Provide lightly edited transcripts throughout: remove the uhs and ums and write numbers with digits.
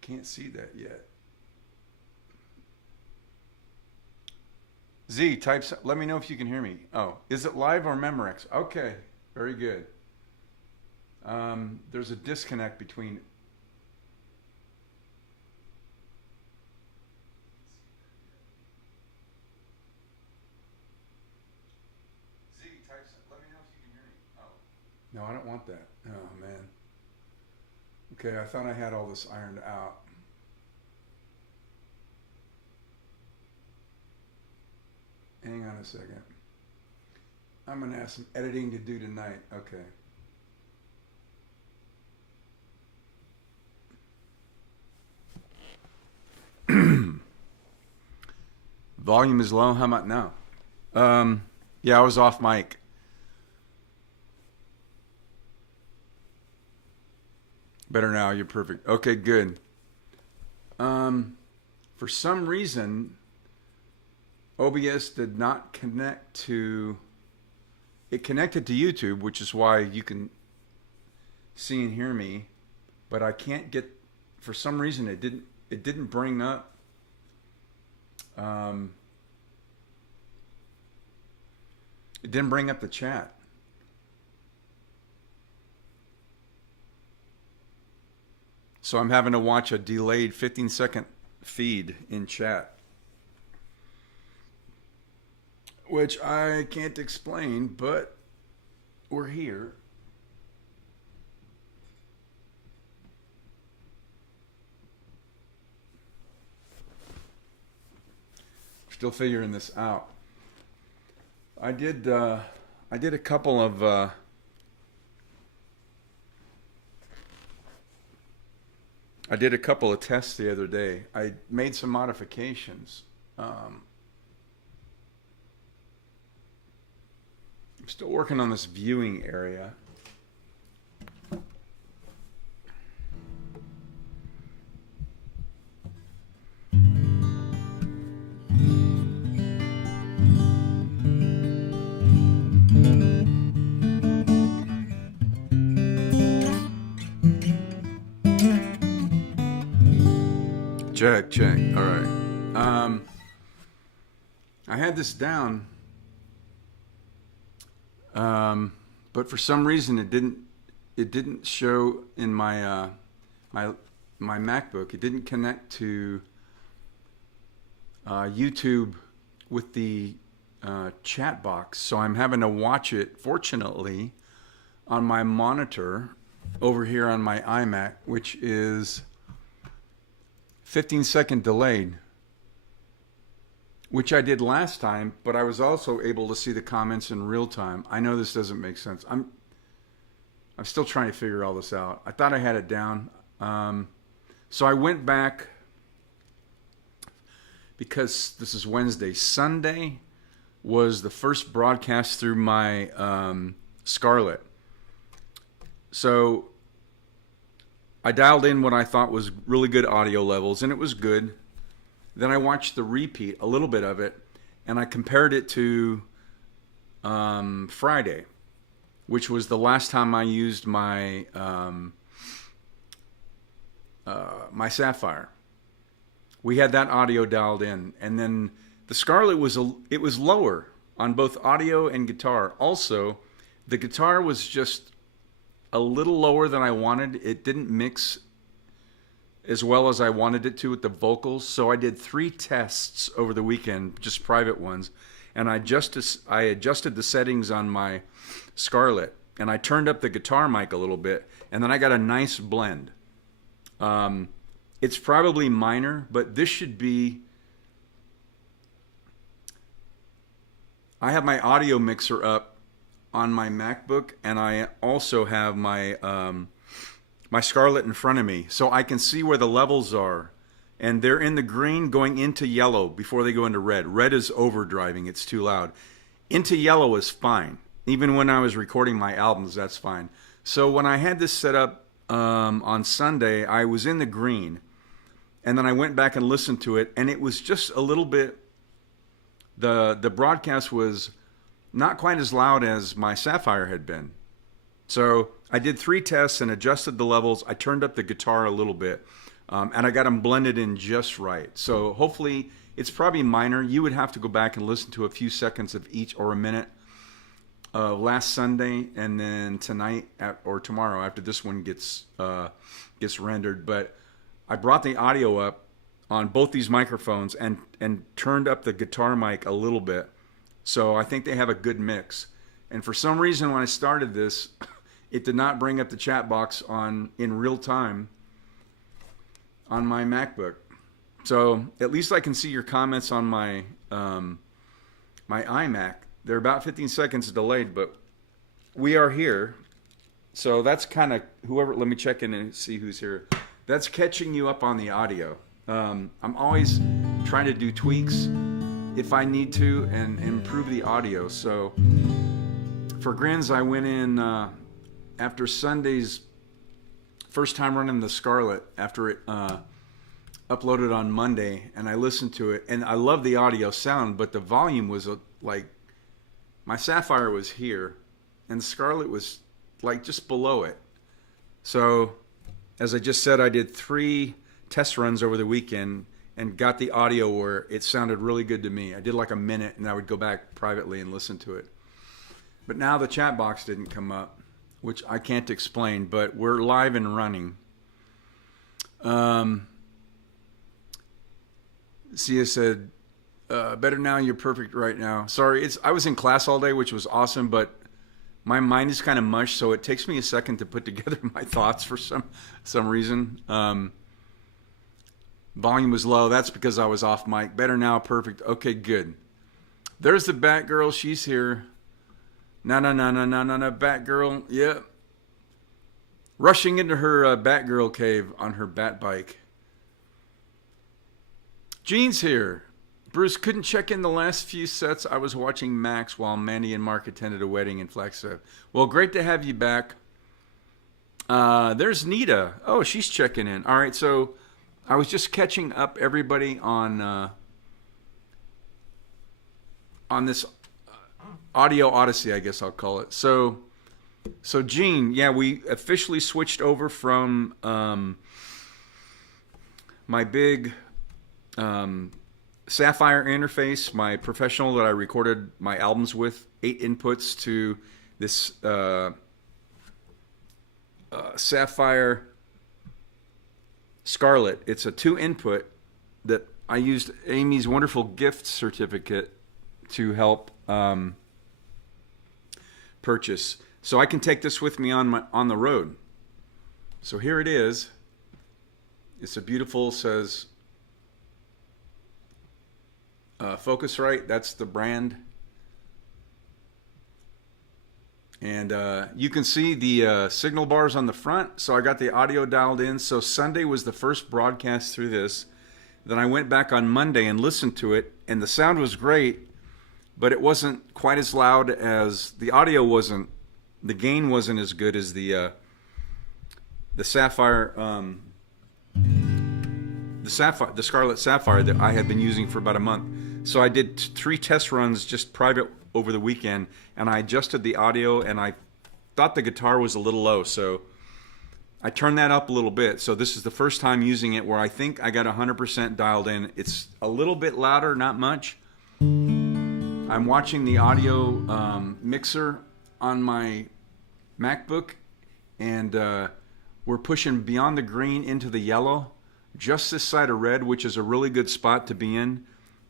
Can't see that yet. Z types. Let me know if you can hear me. Oh, is it live or Memorex? Okay, very good. There's a disconnect between. Z types. Let me know if you can hear me. Oh. No, I don't want that. Oh man. Okay, I thought I had all this ironed out. Hang on a second. I'm gonna have some editing to do tonight. Okay. Volume is low. How about now? Yeah, I was off mic. Better now. You're perfect. Okay, good. For some reason, OBS did not connect to. It connected to YouTube, which is why you can see and hear me, but I can't get. For some reason, it didn't. It didn't bring up. It didn't bring up the chat. So I'm having to watch a delayed 15-second feed in chat, which I can't explain, but we're here. Still figuring this out. I did a couple of tests the other day. I made some modifications. I'm still working on this viewing area. Check. All right. I had this down, but for some reason it didn't show in my my MacBook. It didn't connect to YouTube with the chat box, so I'm having to watch it. Fortunately, on my monitor over here on my iMac, which is 15-second delayed, which I did last time, but I was also able to see the comments in real time. I know this doesn't make sense. I'm still trying to figure all this out. I thought I had it down. So I went back because this is Wednesday. Sunday was the first broadcast through my Scarlett. So I dialed in what I thought was really good audio levels, and it was good. Then I watched the repeat, a little bit of it, and I compared it to Friday, which was the last time I used my my Sapphire. We had that audio dialed in, and then the Scarlett was lower on both audio and guitar. Also, the guitar was just a little lower than I wanted. It didn't mix as well as I wanted it to with the vocals. So I did 3 tests over the weekend, just private ones. And I adjusted the settings on my Scarlett. And I turned up the guitar mic a little bit. And then I got a nice blend. It's probably minor, but this should be... I have my audio mixer up on my MacBook, and I also have my my Scarlett in front of me, so I can see where the levels are, and they're in the green going into yellow before they go into red. Red is overdriving; it's too loud. Into yellow is fine. Even when I was recording my albums, that's fine. So when I had this set up on Sunday, I was in the green, and then I went back and listened to it, and it was just a little bit. The broadcast was not quite as loud as my Sapphire had been. So I did 3 tests and adjusted the levels. I turned up the guitar a little bit. And I got them blended in just right. So hopefully it's probably minor. You would have to go back and listen to a few seconds of each or a minute last Sunday and then tonight or tomorrow after this one gets rendered. But I brought the audio up on both these microphones and turned up the guitar mic a little bit. So I think they have a good mix. And for some reason when I started this, it did not bring up the chat box in real time on my MacBook. So at least I can see your comments on my my iMac. They're about 15 seconds delayed, but we are here. So that's kind of whoever, let me check in and see who's here. That's catching you up on the audio. I'm always trying to do tweaks if I need to and improve the audio. So for grins, I went in after Sunday's first time running the Scarlett after it uploaded on Monday, and I listened to it, and I love the audio sound, but the volume was like, my Sapphire was here, and the Scarlett was like just below it. So, as I just said, I did 3 test runs over the weekend and got the audio where it sounded really good to me. I did like a minute, and I would go back privately and listen to it. But now the chat box didn't come up, which I can't explain, but we're live and running. Sia said, better now, you're perfect right now. Sorry, I was in class all day, which was awesome, but my mind is kind of mush, so it takes me a second to put together my thoughts for some reason. Volume was low. That's because I was off mic. Better now, perfect. Okay, good. There's the Batgirl. She's here. No, Batgirl. Yeah. Rushing into her Batgirl cave on her Bat bike. Jean's here. Bruce, couldn't check in the last few sets. I was watching Max while Mandy and Mark attended a wedding in Flagstaff. Well, great to have you back. There's Nita. Oh, she's checking in. All right, so I was just catching up everybody on this audio odyssey, I guess I'll call it. So Gene, yeah, we officially switched over from my big Sapphire interface, my professional that I recorded my albums with, 8 inputs, to this Sapphire Scarlett. It's a 2 input that I used Amy's wonderful gift certificate to help purchase. So I can take this with me on the road. So here it is. It's a beautiful, says Focusrite. That's the brand. And you can see the signal bars on the front. So I got the audio dialed in. So Sunday was the first broadcast through this. Then I went back on Monday and listened to it, and the sound was great, but it wasn't quite as loud as the audio wasn't. The gain wasn't as good as the Sapphire, the Scarlett Sapphire that I had been using for about a month. So I did 3 test runs, just private, over the weekend, and I adjusted the audio, and I thought the guitar was a little low, so I turned that up a little bit. So this is the first time using it where I think I got 100% dialed in. It's a little bit louder, not much. I'm watching the audio mixer on my MacBook, and we're pushing beyond the green into the yellow, just this side of red, which is a really good spot to be in.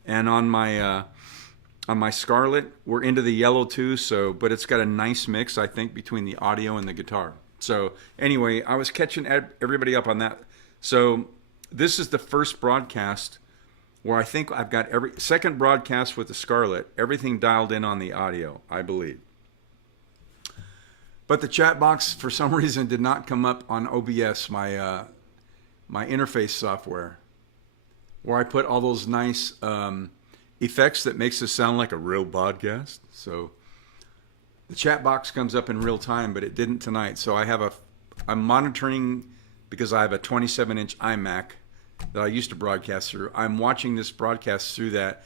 And on my Scarlett, we're into the yellow too. So, but it's got a nice mix, I think, between the audio and the guitar. So anyway, I was catching everybody up on that. So this is the first broadcast where I think I've got second broadcast with the Scarlett, everything dialed in on the audio, I believe. But the chat box, for some reason, did not come up on OBS, my interface software, where I put all those nice effects that makes this sound like a real podcast. So the chat box comes up in real time, but it didn't tonight. So I'm monitoring, because I have a 27-inch iMac that I used to broadcast through. I'm watching this broadcast through that,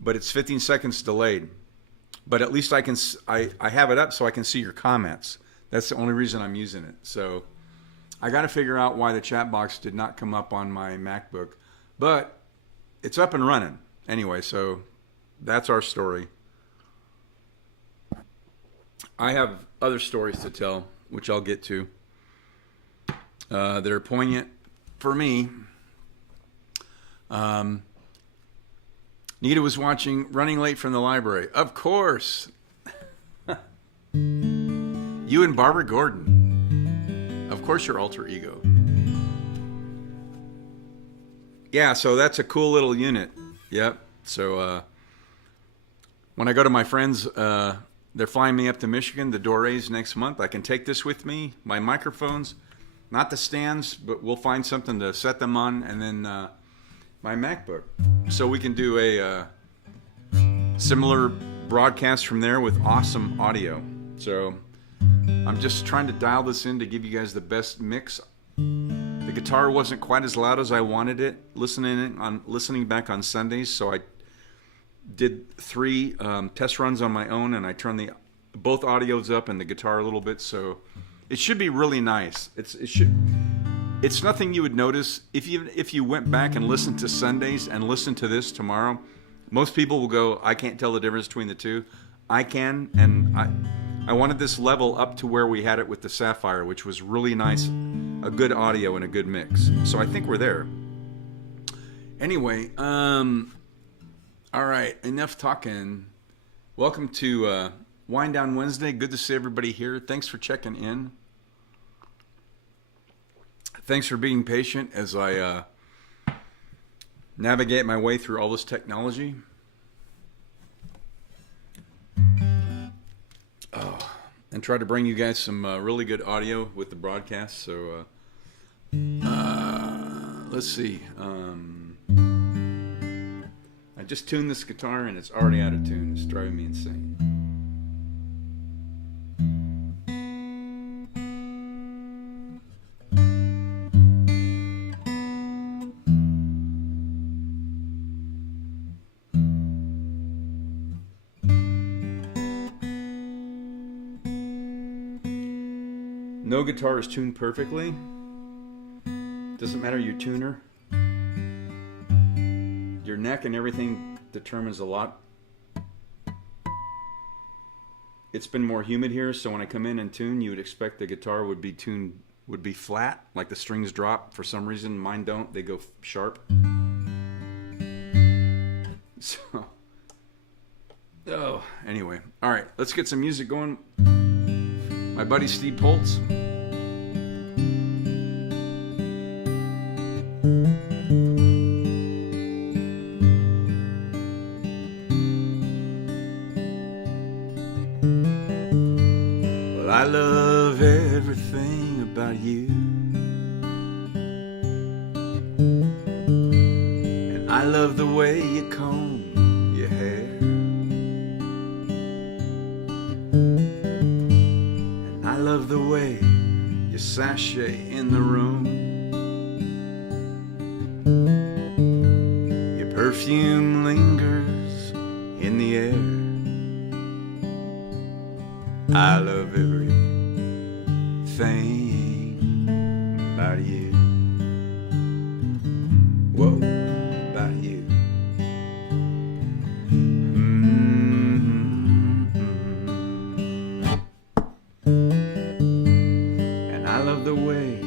but it's 15 seconds delayed. But at least I have it up so I can see your comments. That's the only reason I'm using it. So I got to figure out why the chat box did not come up on my MacBook, but it's up and running anyway. So that's our story. I have other stories to tell, which I'll get to, that are poignant for me. Nita was watching Running Late from the Library. Of course. You and Barbara Gordon. Of course, your alter ego. Yeah, so that's a cool little unit. Yep. So when I go to my friends, they're flying me up to Michigan, the Dores next month. I can take this with me, my microphones, not the stands, but we'll find something to set them on, and then my MacBook. So we can do a similar broadcast from there with awesome audio. So I'm just trying to dial this in to give you guys the best mix. The guitar wasn't quite as loud as I wanted it listening back on Sundays, so I did 3 test runs on my own, and I turned both audios up and the guitar a little bit, so it should be really nice. It's nothing you would notice if you went back and listened to Sundays and listened to this tomorrow. Most people will go, I can't tell the difference between the two. I can, and I wanted this level up to where we had it with the Sapphire, which was really nice, a good audio and a good mix. So I think we're there. Anyway, all right, enough talking. Welcome to Winedown Wednesday. Good to see everybody here. Thanks for checking in. Thanks for being patient as I navigate my way through all this technology. And try to bring you guys some really good audio with the broadcast. So let's see. I just tuned this guitar and it's already out of tune. It's driving me insane. No guitar is tuned perfectly. Doesn't matter your tuner. Your neck and everything determines a lot. It's been more humid here, so when I come in and tune, you would expect the guitar would be flat, like the strings drop. For some reason, mine don't. They go sharp. So, anyway. All right, let's get some music going. My buddy Steve Poltz. Well, I love everything about you, and I love the way you comb your hair. I love the way you sashay in the room. Your perfume lingers in the air. I love everything about you. Whoa, about you. The way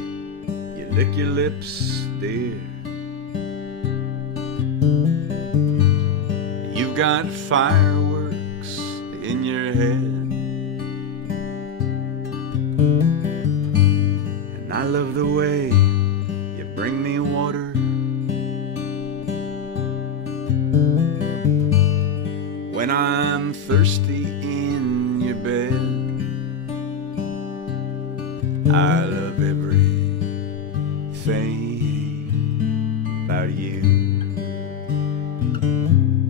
you lick your lips, dear. You've got fireworks in your head, and I love the way you bring me water when I'm thirsty in your bed. I love everything about you.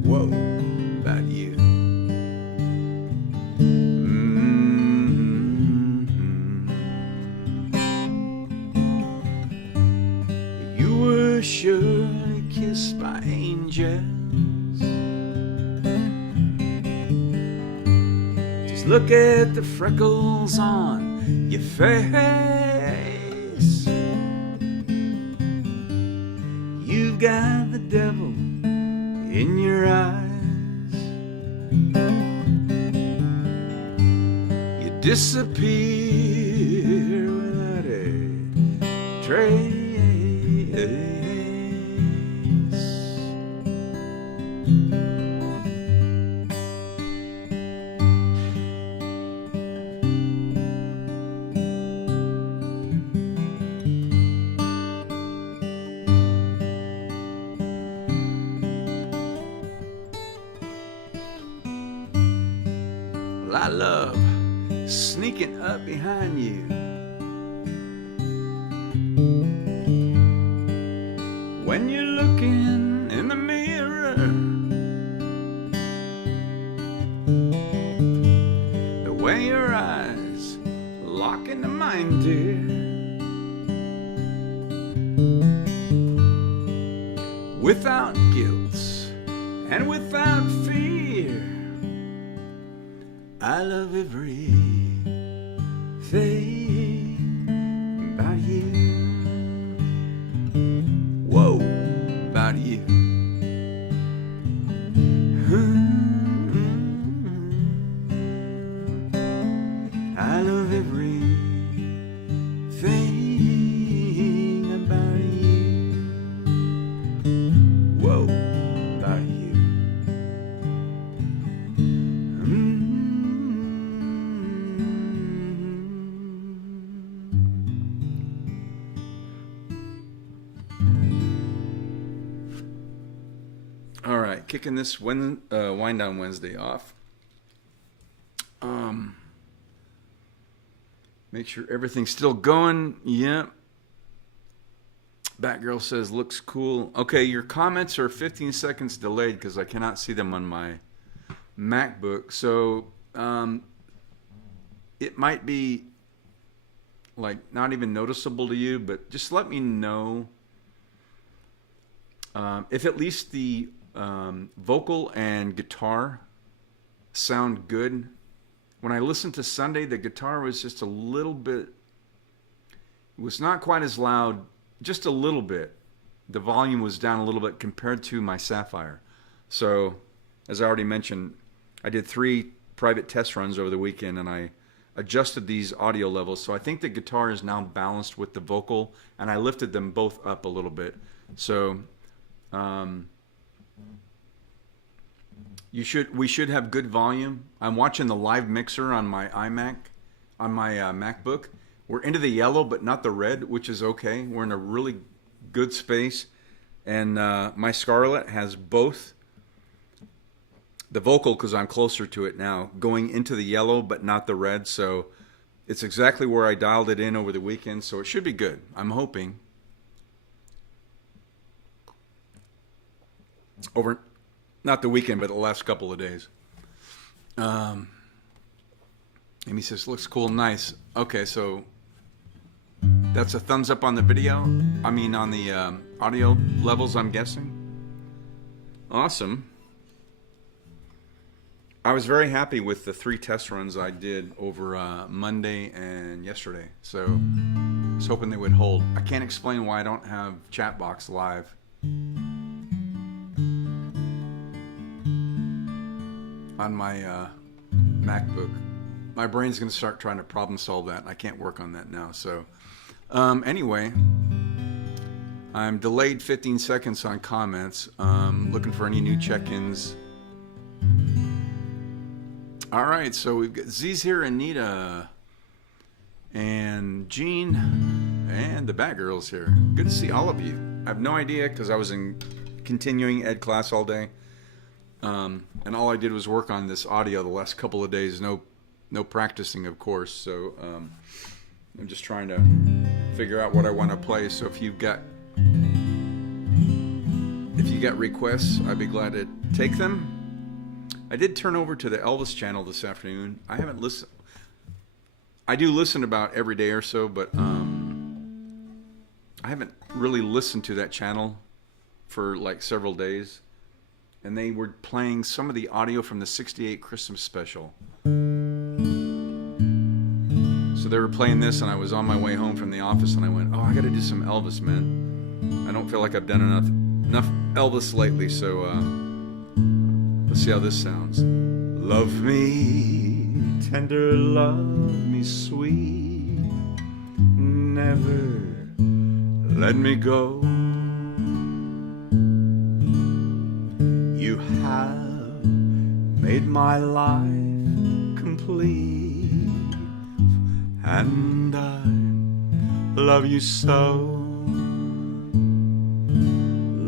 Whoa, about you. You were surely kissed by angels. Just look at the freckles on your face. got the devil in your eyes. You disappear without a trace. I love sneaking up behind you. When you're looking in the mirror, the way your eyes lock into mine, dear. Without guilt and without fear, I love everything about you. Whoa, about you. I love everything about you. Whoa, about you. All right, kicking this Winedown Wednesday off. Make sure everything's still going. Yep. Batgirl says, looks cool. Okay, your comments are 15 seconds delayed because I cannot see them on my MacBook. So it might be like not even noticeable to you, but just let me know if at least the vocal and guitar sound good. When I listened to Sunday, the guitar was just a little bit, it was not quite as loud, just a little bit. The volume was down a little bit compared to my Sapphire. So, as I already mentioned, I did 3 private test runs over the weekend, and I adjusted these audio levels. So I think the guitar is now balanced with the vocal, and I lifted them both up a little bit. So, we should have good volume. I'm watching the live mixer on my iMac, on my MacBook. We're into the yellow, but not the red, which is okay. We're in a really good space. And my Scarlett has both the vocal, because I'm closer to it now, going into the yellow, but not the red. So it's exactly where I dialed it in over the weekend. So it should be good. I'm hoping. Over, not the weekend, but the last couple of days. Amy says, looks cool, nice. Okay, so that's a thumbs up on the video. I mean, on the audio levels, I'm guessing. Awesome. I was very happy with the 3 test runs I did over Monday and yesterday. So I was hoping they would hold. I can't explain why I don't have Chatbox live on my MacBook. My brain's going to start trying to problem solve that, and I can't work on that now. So anyway, I'm delayed 15 seconds on comments. Looking for any new check-ins. All right, so we've got Z's here, Anita, and Jean, and the Batgirl's here. Good to see all of you. I have no idea because I was in continuing ed class all day. And all I did was work on this audio the last couple of days. No practicing, of course. So I'm just trying to figure out what I want to play. So if you got requests, I'd be glad to take them. I did turn over to the Elvis channel this afternoon. I haven't listened. I do listen about every day or so, but I haven't really listened to that channel for like several days. And they were playing some of the audio from the '68 Christmas special. So they were playing this, and I was on my way home from the office, and I went, oh, I got to do some Elvis, man. I don't feel like I've done enough Elvis lately, so let's see how this sounds. Love me tender, love me sweet, never let me go. You have made my life complete, and I love you so.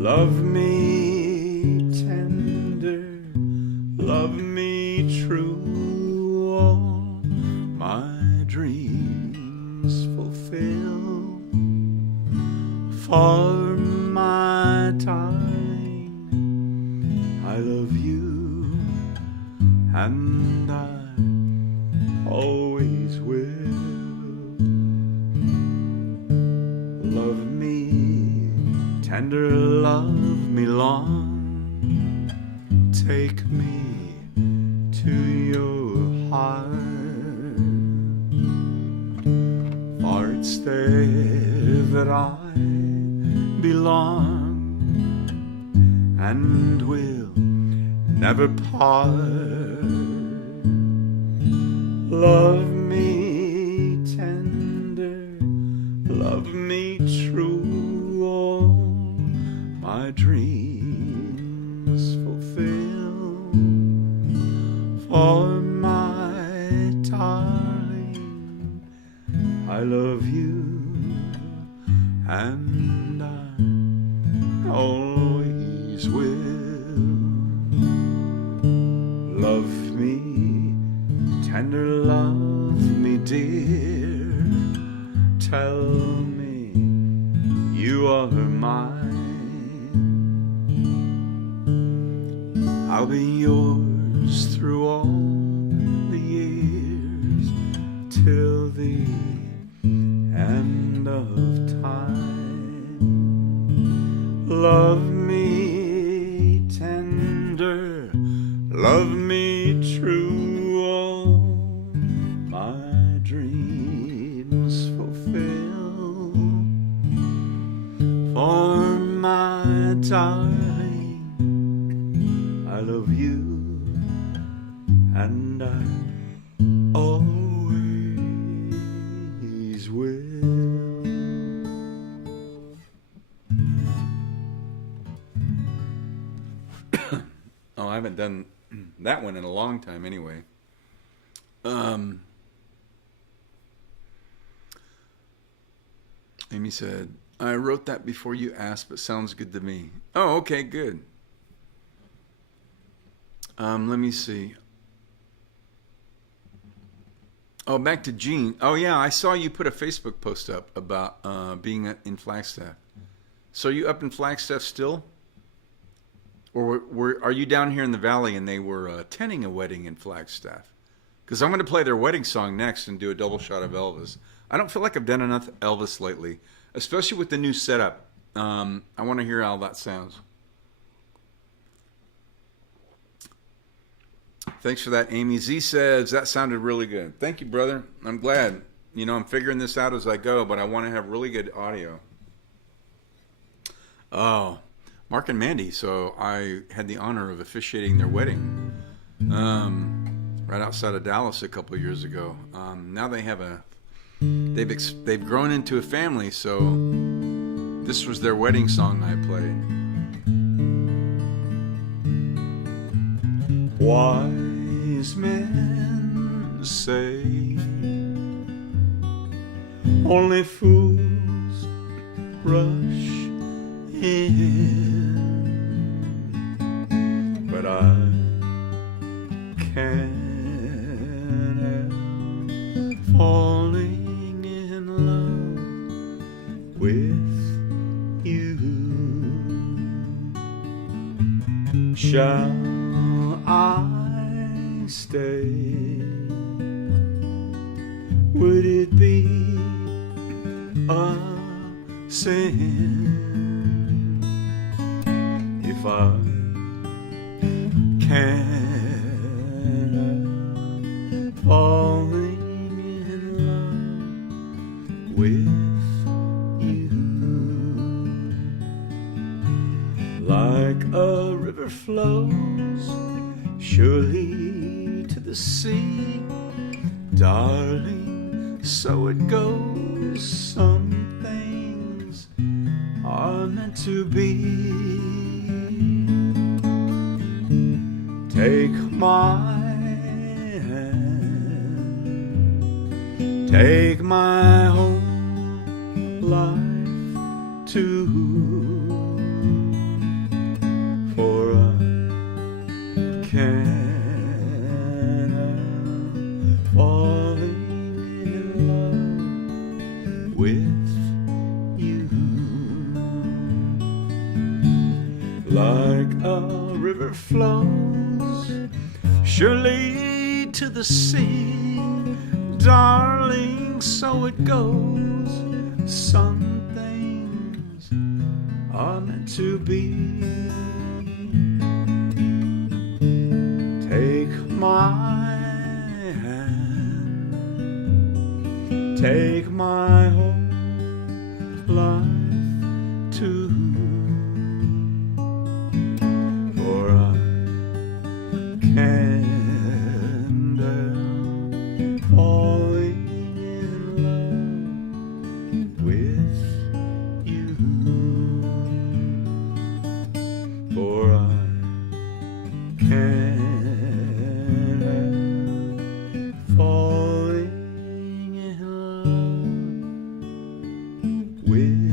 Love me tender, love me true, all my dreams fulfill. For my darling, I love you, and I always will. Love me tender, love me long, take me to your heart, for it's there that I belong and will never part. Love me tender, love me true, all my dreams fulfill. For my darling, I love you, and I always will. Love me tender, love me dear, tell me you are mine. I'll be yours through all the years, till the end of time. Love me tender, love me true, all my dreams fulfill. For my darling, I love you, and I always will. Oh, I haven't done that one in a long time anyway. Amy said, I wrote that before you asked, but sounds good to me. Oh, okay, good. Let me see. Oh, back to Gene. Oh, yeah, I saw you put a Facebook post up about being in Flagstaff. So are you up in Flagstaff still? Or are you down here in the valley and they were attending a wedding in Flagstaff? Because I'm going to play their wedding song next and do a double shot of Elvis. I don't feel like I've done enough Elvis lately, especially with the new setup. I want to hear how that sounds. Thanks for that, Amy. Z says, that sounded really good. Thank you, brother. I'm glad. You know, I'm figuring this out as I go, but I want to have really good audio. Oh, Mark and Mandy. So I had the honor of officiating their wedding right outside of Dallas a couple of years ago. Now they have they've grown into a family, so this was their wedding song I played. Wise men say only fools rush in, but I can't help falling in love with you. Shall I stay? Would it be a sin if I can't help falling in love with you? surely to the sea, darling, so it goes. Some things are meant to be. Take my hand, take my whole life too, for I can't help falling in love with you. Like a river flows surely to the sea, darling, so it goes. Some things are meant to be. Take my hand, take my whole life too, for I can't help falling in love with you, for I can't help falling in love with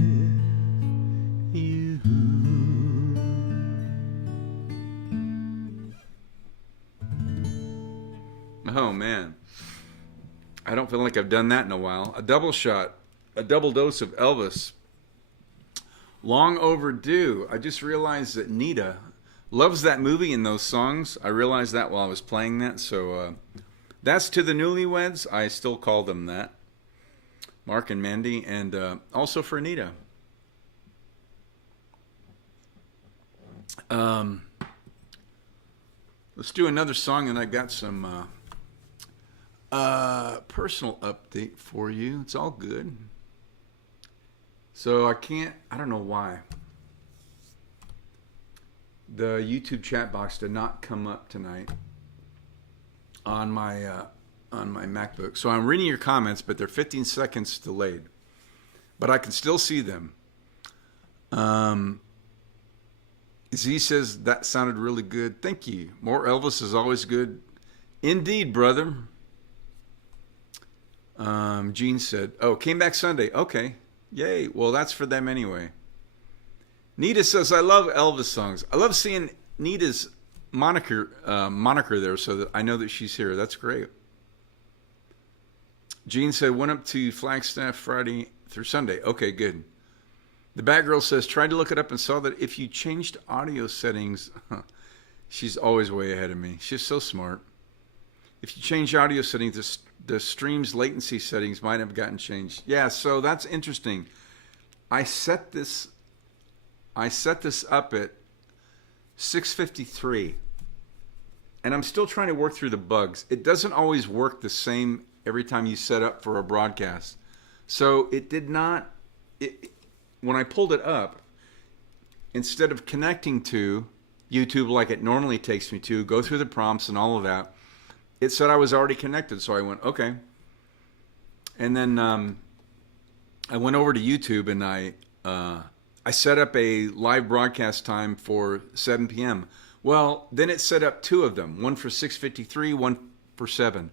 you. Oh man, I don't feel like I've done that in a while. A double shot, a double dose of Elvis. Long overdue. I just realized that Nita loves that movie and those songs. I realized that while I was playing that. So that's to the newlyweds. I still call them that. Mark and Mandy, and also for Nita. Let's do another song, and I got some personal update for you. It's all good. So I don't know why. The YouTube chat box did not come up tonight on my MacBook. So I'm reading your comments, but they're 15 seconds delayed. But I can still see them. Z says, that sounded really good. Thank you. More Elvis is always good. Indeed, brother. Gene said, oh, came back Sunday. Okay. Yay. Well, that's for them anyway. Nita says, I love Elvis songs. I love seeing Nita's moniker there so that I know that she's here. That's great. Gene said, went up to Flagstaff Friday through Sunday. Okay, good. The Batgirl says, tried to look it up and saw that if you changed audio settings, she's always way ahead of me. She's so smart. If you change audio settings, the stream's latency settings might have gotten changed. Yeah, so that's interesting. I set this up at 6:53, and I'm still trying to work through the bugs. It doesn't always work the same every time you set up for a broadcast. So it did not. When I pulled it up, instead of connecting to YouTube like it normally takes me to, go through the prompts and all of that, it said I was already connected. So I went, okay. And then I went over to YouTube and I set up a live broadcast time for 7 p.m. Well, then it set up two of them, one for 6:53, one for 7.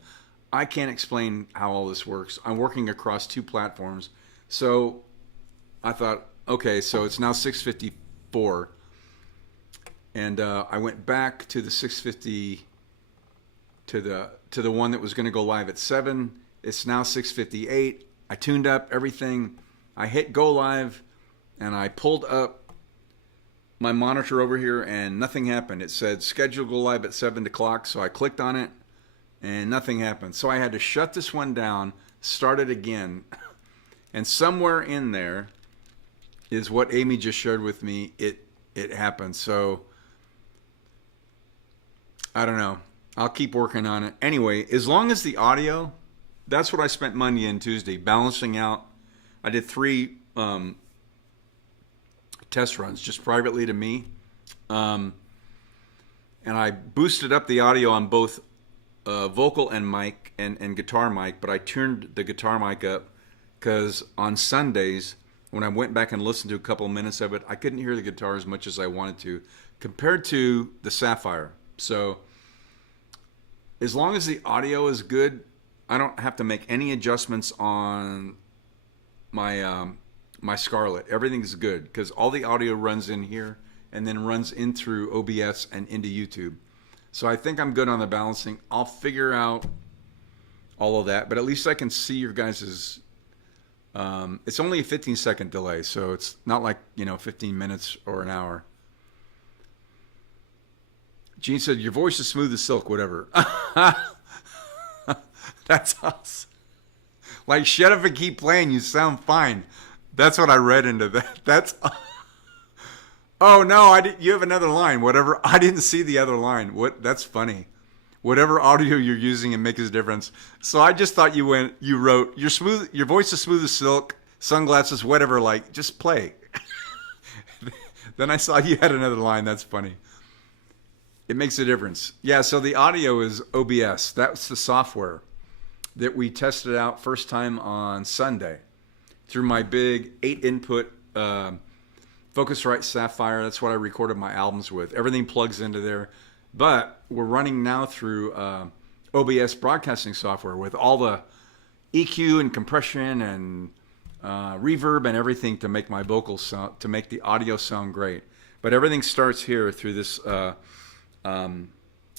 I can't explain how all this works. I'm working across two platforms. So I thought, okay, so it's now 6:54. And I went back to the 6:50 to the one that was going to go live at 7. It's now 6:58. I tuned up everything. I hit go live and I pulled up my monitor over here and nothing happened. It said schedule go live at 7 o'clock. So I clicked on it and nothing happened. So I had to shut this one down, start it again. And somewhere in there is what Amy just shared with me. It happened. So I don't know. I'll keep working on it. Anyway, as long as the audio, that's what I spent Monday and Tuesday, balancing out. I did 3 test runs, just privately to me. and I boosted up the audio on both vocal and mic and guitar mic, but I turned the guitar mic up because on Sundays, when I went back and listened to a couple of minutes of it, I couldn't hear the guitar as much as I wanted to compared to the Sapphire. So as long as the audio is good, I don't have to make any adjustments on my my Scarlett. Everything's good because all the audio runs in here and then runs in through OBS and into YouTube. So I think I'm good on the balancing. I'll figure out all of that, but at least I can see your guys's. It's only a 15-second delay, so it's not like 15 minutes or an hour. Gene said, "Your voice is smooth as silk." Whatever. That's awesome. Like, shut up and keep playing. You sound fine. That's what I read into that. That's. Oh no! You have another line. Whatever. I didn't see the other line. What? That's funny. Whatever audio you're using, it makes a difference. So I just thought you wrote, "You're smooth. Your voice is smooth as silk. Sunglasses, whatever. Like, just play." Then I saw you had another line. That's funny. It makes a difference. Yeah. So the audio is OBS. That's the software that we tested out first time on Sunday through my big 8-input Focusrite Sapphire. That's what I recorded my albums with. Everything plugs into there. But we're running now through OBS broadcasting software with all the EQ and compression and reverb and everything to make my vocals sound, to make the audio sound great. But everything starts here through this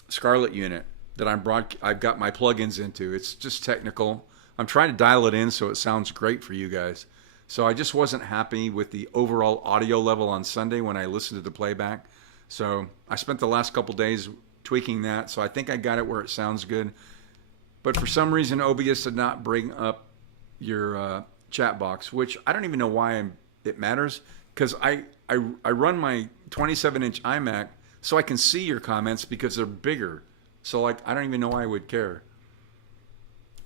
Scarlett unit that I've got my plugins into. It's just technical. I'm trying to dial it in so it sounds great for you guys. So I just wasn't happy with the overall audio level on Sunday when I listened to the playback. So I spent the last couple days tweaking that. So I think I got it where it sounds good. But for some reason, OBS did not bring up your chat box, which I don't even know why it matters. Because I run my 27-inch iMac so I can see your comments because they're bigger. So like I don't even know why I would care.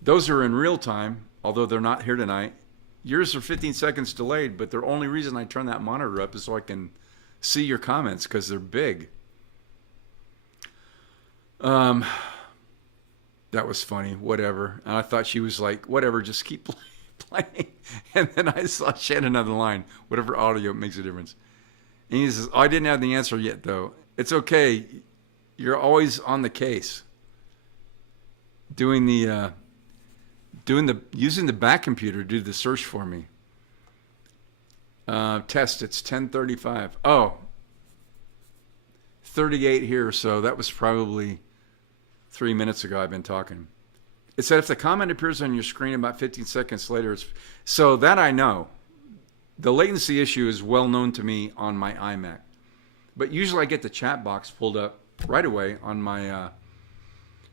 Those are in real time, although they're not here tonight. Yours are 15 seconds delayed, but the only reason I turn that monitor up is so I can see your comments because they're big. That was funny. Whatever. And I thought she was like, whatever, just keep playing. And then I saw she had another line. Whatever audio makes a difference. And he says, "Oh, I didn't have the answer yet, though." It's okay. You're always on the case. Using the back computer to do the search for me. Test, it's 10:35. Oh, 38 here, so that was probably 3 minutes ago I've been talking. It said if the comment appears on your screen about 15 seconds later, so that I know. The latency issue is well known to me on my iMac. But usually I get the chat box pulled up right away on my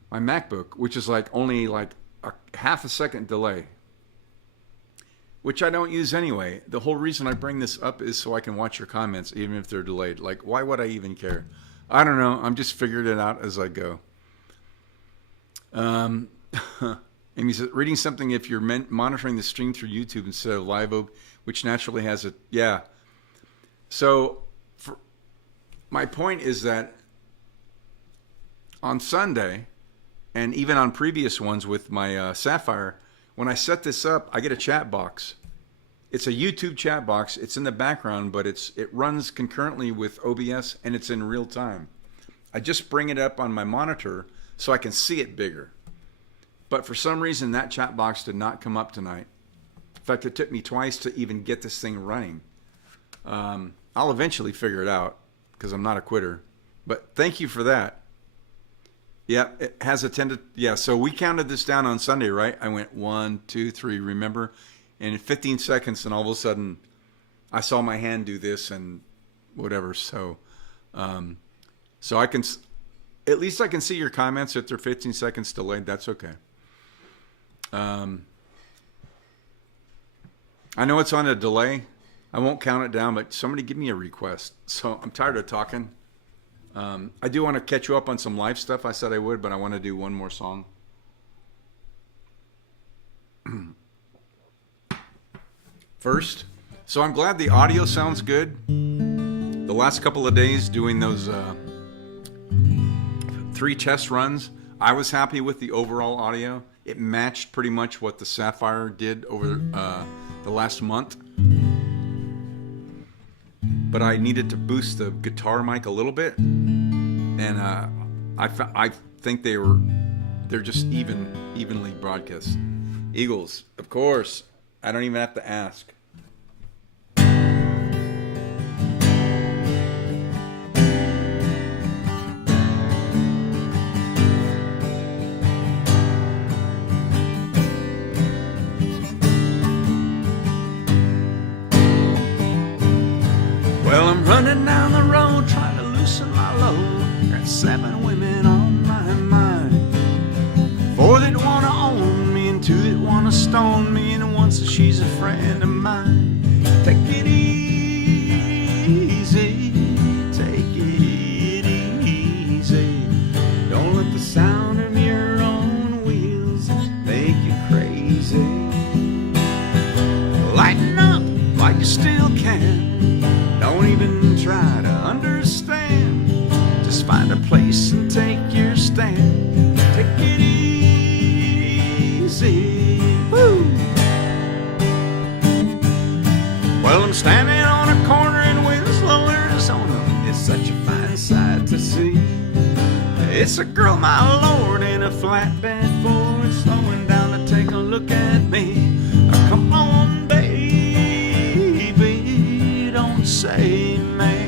my MacBook, which is only a half a second delay, which I don't use anyway. The whole reason I bring this up is so I can watch your comments, even if they're delayed. Like, why would I even care? I don't know. I'm just figuring it out as I go. Amy says, reading something if you're monitoring the stream through YouTube instead of Live Oak, which naturally has it. Yeah. So my point is that on Sunday, and even on previous ones with my Sapphire, when I set this up, I get a chat box. It's a YouTube chat box. It's in the background, but it runs concurrently with OBS, and it's in real time. I just bring it up on my monitor so I can see it bigger. But for some reason, that chat box did not come up tonight. In fact, it took me twice to even get this thing running. I'll eventually figure it out because I'm not a quitter. But thank you for that. Yeah, it has attended. Yeah, so we counted this down on Sunday, right? I went 1, 2, 3, remember? And in 15 seconds, and all of a sudden, I saw my hand do this and whatever. So I can, at least I can see your comments if they're 15 seconds delayed. That's okay. I know it's on a delay. I won't count it down, but somebody give me a request. So I'm tired of talking. I do want to catch you up on some live stuff. I said I would, but I want to do one more song. First, so I'm glad the audio sounds good. The last couple of days doing those 3 test runs. I was happy with the overall audio. It matched pretty much what the Sapphire did over the last month. But I needed to boost the guitar mic a little bit, and I think they're just evenly broadcast. Eagles, of course. I don't even have to ask. Well, I'm running down the road trying to loosen my load. Got 7 women on my mind. 4 that want to own me and 2 that want to stone me, and 1 says she's a friend of mine. Take it easy, take it easy. Don't let the sound of your own wheels make you crazy. Lighten up like you still can. Don't even try to understand. Just find a place and take your stand. Take it easy. Woo! Well, I'm standing on a corner in Winslow, Arizona. It's such a fine sight to see. It's a girl, my lord, in a flatbed Ford, slowing down to take a look at me. Come on, baby, don't say maybe.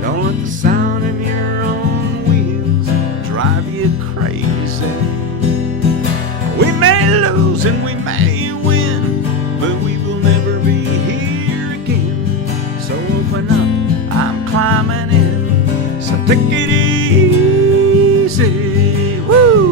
Don't let the sound of your own wheels drive you crazy. We may lose and we may win, but we will never be here again. So open up, I'm climbing in. So take it easy. Woo!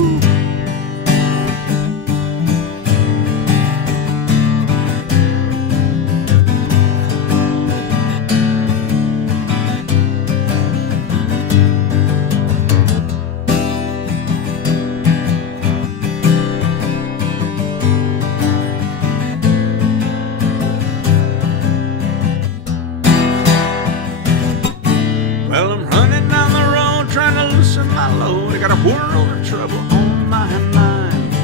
Well, I'm running down the road trying to loosen my load. I got a world of trouble on my mind.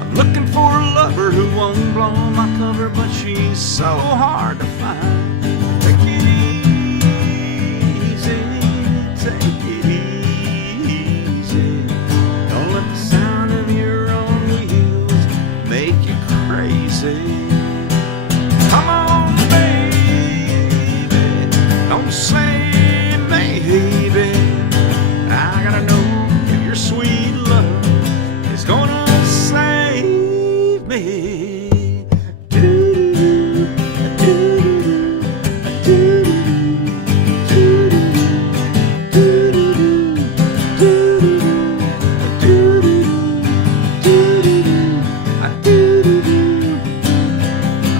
I'm looking for a lover who won't blow my cover, but she's so hard to find. Take it easy, take it easy. Don't let the sound of your own wheels make you crazy. Come on, baby, don't say maybe. I gotta know if your sweet love is gonna save me.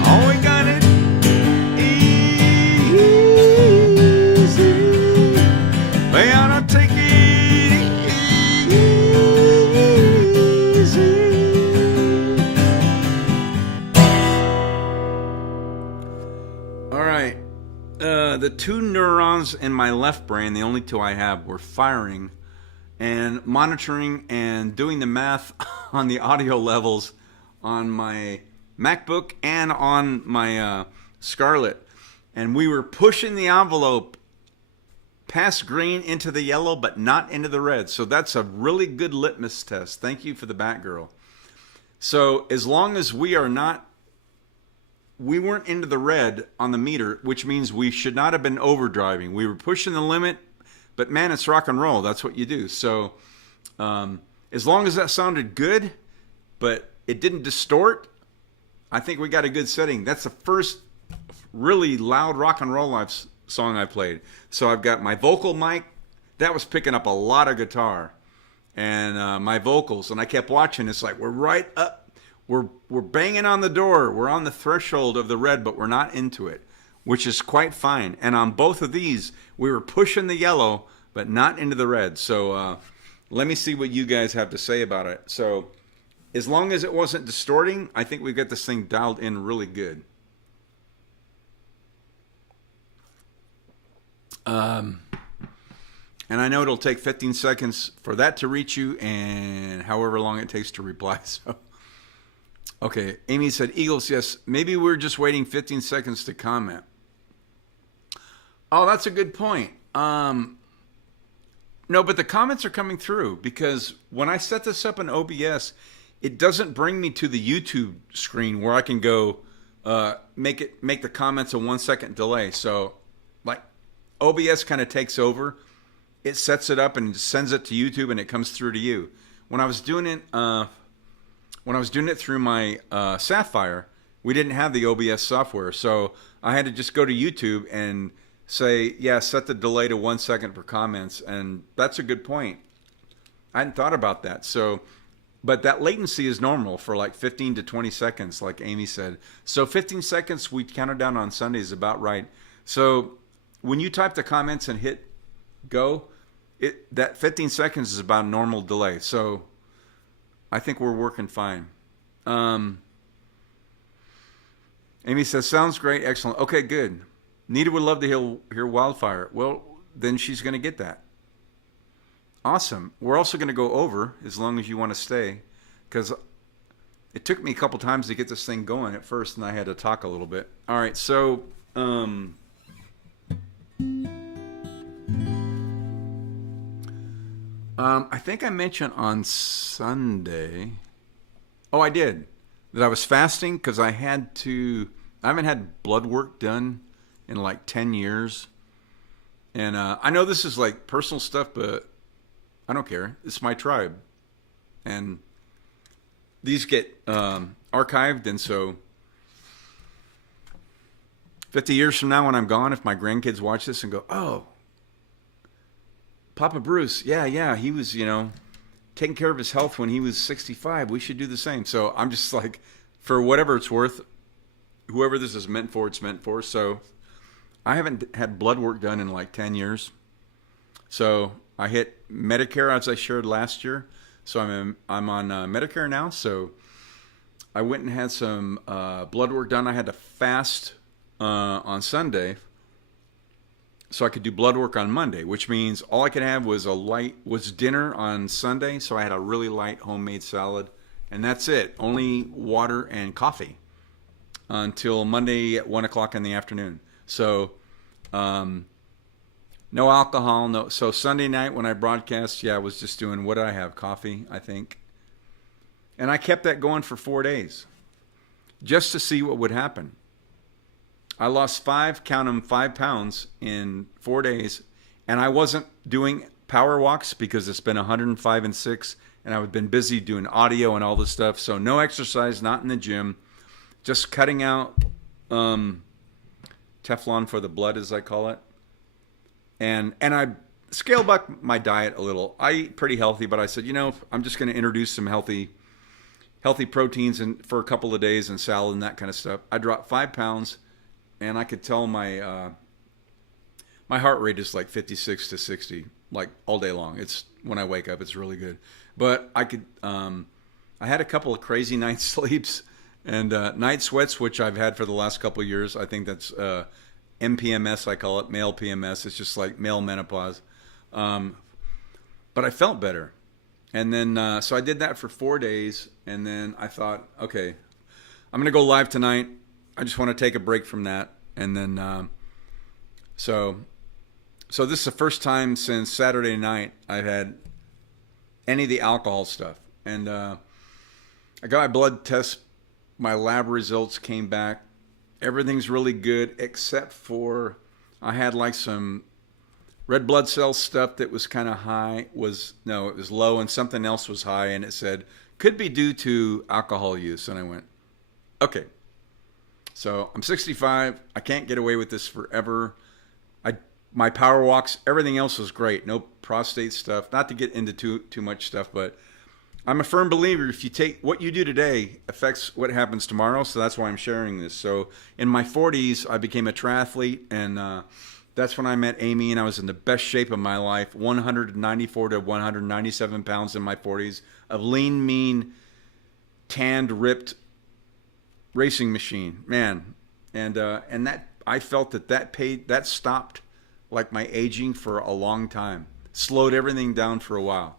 Oh, we got it easy. We ought to take it easy. All right. The 2 neurons in my left brain, the only 2 I have, were firing and monitoring and doing the math on the audio levels on my MacBook and on my Scarlett. And we were pushing the envelope past green into the yellow, but not into the red. So that's a really good litmus test. Thank you for the Batgirl. So as long as we weren't into the red on the meter, which means we should not have been overdriving. We were pushing the limit, but man, it's rock and roll. That's what you do. So as long as that sounded good, but it didn't distort, I think we got a good setting. That's the first really loud rock and roll song I played. So I've got my vocal mic. That was picking up a lot of guitar. And my vocals. And I kept watching. It's like we're right up. We're banging on the door. We're on the threshold of the red, but we're not into it, which is quite fine. And on both of these, we were pushing the yellow, but not into the red. So let me see what you guys have to say about it. So as long as it wasn't distorting, I think we got this thing dialed in really good. And I know it'll take 15 seconds for that to reach you and however long it takes to reply. So, okay. Amy said, Eagles, yes. Maybe we're just waiting 15 seconds to comment. Oh, that's a good point. No, but the comments are coming through because when I set this up in OBS, it doesn't bring me to the YouTube screen where I can go make the comments a 1 second delay. So, like, OBS kind of takes over. It sets it up and sends it to YouTube, and it comes through to you. When I was doing it through my Sapphire, we didn't have the OBS software, so I had to just go to YouTube and say, yeah, set the delay to 1 second for comments, and that's a good point. I hadn't thought about that. So, but that latency is normal for like 15 to 20 seconds, like Amy said. So 15 seconds, we counted down on Sunday is about right. So when you type the comments and hit go, that 15 seconds is about normal delay. So I think we're working fine. Amy says, sounds great. Excellent. Okay, good. Nita would love to hear Wildfire. Well, then she's going to get that. Awesome. We're also going to go over, as long as you want to stay, because it took me a couple times to get this thing going at first, and I had to talk a little bit. All right, so I think I mentioned on Sunday, oh, I did, that I was fasting because I haven't had blood work done in like 10 years. And I know this is like personal stuff, but I don't care. It's my tribe. And these get archived. And so 50 years from now when I'm gone, if my grandkids watch this and go, oh, Papa Bruce, yeah, he was, taking care of his health when he was 65. We should do the same. So I'm just like, for whatever it's worth, whoever this is meant for, it's meant for. So I haven't had blood work done in like 10 years. So I hit Medicare, as I shared last year. So I'm on Medicare now. So I went and had some blood work done. I had to fast on Sunday so I could do blood work on Monday, which means all I could have was dinner on Sunday. So I had a really light homemade salad, and that's it. Only water and coffee until Monday at 1 o'clock in the afternoon. So no alcohol, no. So Sunday night when I broadcast, I was just doing, what did I have? Coffee, I think. And I kept that going for 4 days just to see what would happen. I lost 5 pounds in 4 days, and I wasn't doing power walks because it's been 105 and 6, and I've been busy doing audio and all this stuff. So no exercise, not in the gym, just cutting out Teflon for the blood, as I call it. And I scaled back my diet a little. I eat pretty healthy, but I said, I'm just going to introduce some healthy proteins for a couple of days and salad and that kind of stuff. I dropped 5 pounds. And I could tell my heart rate is like 56 to 60, like all day long. It's when I wake up, it's really good. But I had a couple of crazy night sleeps and night sweats, which I've had for the last couple of years. I think that's MPMS, I call it, male PMS. It's just like male menopause. But I felt better. And then, so I did that for 4 days. And then I thought, okay, I'm going to go live tonight. I just want to take a break from that. And then, so this is the first time since Saturday night I've had any of the alcohol stuff. And I got my blood test. My lab results came back. Everything's really good except for I had like some red blood cell stuff that was kind of high. It was low, and something else was high. And it said, could be due to alcohol use. And I went, okay. So I'm 65. I can't get away with this forever. My power walks, everything else was great. No prostate stuff. Not to get into too much stuff, but I'm a firm believer if you take what you do today affects what happens tomorrow. So that's why I'm sharing this. So in my 40s, I became a triathlete, and that's when I met Amy, and I was in the best shape of my life. 194 to 197 pounds in my 40s of lean, mean, tanned, ripped racing machine, man. And that I felt that stopped like my aging for a long time. slowed everything down for a while.